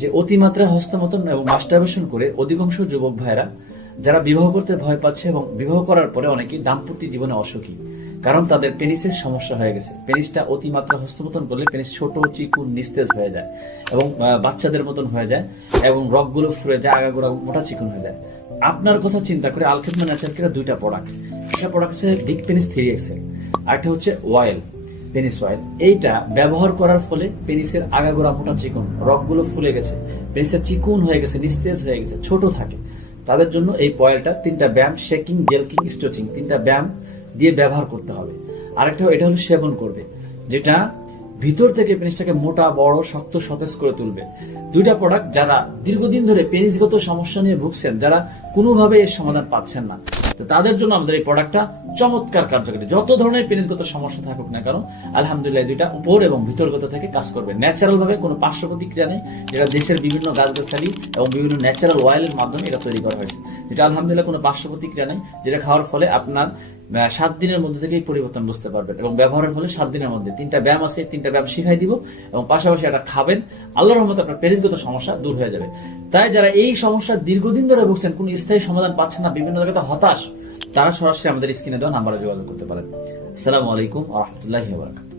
যে অতিমাত্রায় হস্তমৈথুন এবং মাস্টারবেশন করে অধিকাংশ যুবক ভাইরা যারা বিবাহ করতে ভয় পাচ্ছে এবং বিবাহ করার পরে অনেকেই দাম্পত্য জীবনে অসুখী, কারণ তাদের পেনিসের সমস্যা হয়ে গেছে। পেনিসটা অতিমাত্রা হস্তমৈথুন করলে পেনিস ছোট, চিকুন, নিস্তেজ হয়ে যায় এবং বাচ্চাদের মতন হয়ে যায় এবং রগগুলো ফুরে যায়, আগাগোড়া মোটা চিকুন হয়ে যায়। আপনার কথা চিন্তা করে আলখেদমা ন্যাচারাল কেয়ার দুইটা প্রোডাক্ট, একটা প্রোডাক্ট হচ্ছে ডিক পেনিস 3XL, আরেকটা হচ্ছে অয়েল, পেনিস অয়েল। এইটা ব্যবহার করার ফলে পেনিসের আগাগোড়া মোটা চিকুন, রগগুলো ফুলে গেছে, পেনিসের চিকুন হয়ে গেছে, নিস্তেজ হয়ে গেছে, ছোট থাকে, তাদের জন্য এই অয়েলটা 3টা ব্যায়াম, শেকিং, জেলকিং, স্ট্রেচিং, 3টা ব্যায়াম দিয়ে ব্যবহার করতে হবে। আরেকটা এটা হলো সেবন করবে, যেটা ভিতর থেকে পেনিসটাকে মোটা, বড়, শক্ত, সতেজ করে তুলবে। দুইটা প্রোডাক্ট যারা দীর্ঘদিন ধরে পেনিসগত সমস্যা নিয়ে ভুগছেন, যারা কোনোভাবে এর সমাধান পাচ্ছেন না, তো তাদের জন্য আমাদের এই প্রোডাক্টটা চমৎকার কার্যকরী। যত ধরনের পেনিসগত সমস্যা থাকুক না কেন, আলহামদুলিল্লাহ দুইটা উপর এবং ভিতরগত থেকে কাজ করবে ন্যাচারাল ভাবে, কোনো পার্শ্ব প্রতিক্রিয়া নেই, যেটা দেশের বিভিন্ন গাছগাছালি এবং বিভিন্ন ন্যাচারাল অয়েলের মাধ্যমে এটা তৈরি করা হয়েছে, যেটা আলহামদুলিল্লাহ কোনো পার্শ্ব প্রতিক্রিয়া নেই, যেটা খাওয়ার ফলে আপনার 7 দিনের মধ্যে থেকেই পরিবর্তন বুঝতে পারবেন এবং ব্যবহারের ফলে 7 দিনের মধ্যে 3টা ব্যায়াম আছে, 3টা ব্যায়াম শিখাই দিব এবং পাশাপাশি এটা খাবেন, আল্লাহর রহমতে আপনার পেনিসগত সমস্যা দূর হয়ে যাবে। তাই যারা এই সমস্যা দীর্ঘদিন ধরে ভুগছেন, কোনো স্থায়ী সমাধান পাচ্ছেন না, বিভিন্ন জায়গাতে হতাশ, তারা সরাসরি আমাদের স্ক্রিনে দেওয়া নাম্বারে যোগাযোগ করতে পারেন। আসসালামু আলাইকুম ওয়া রাহমাতুল্লাহি ওয়া বারাকাতুহু।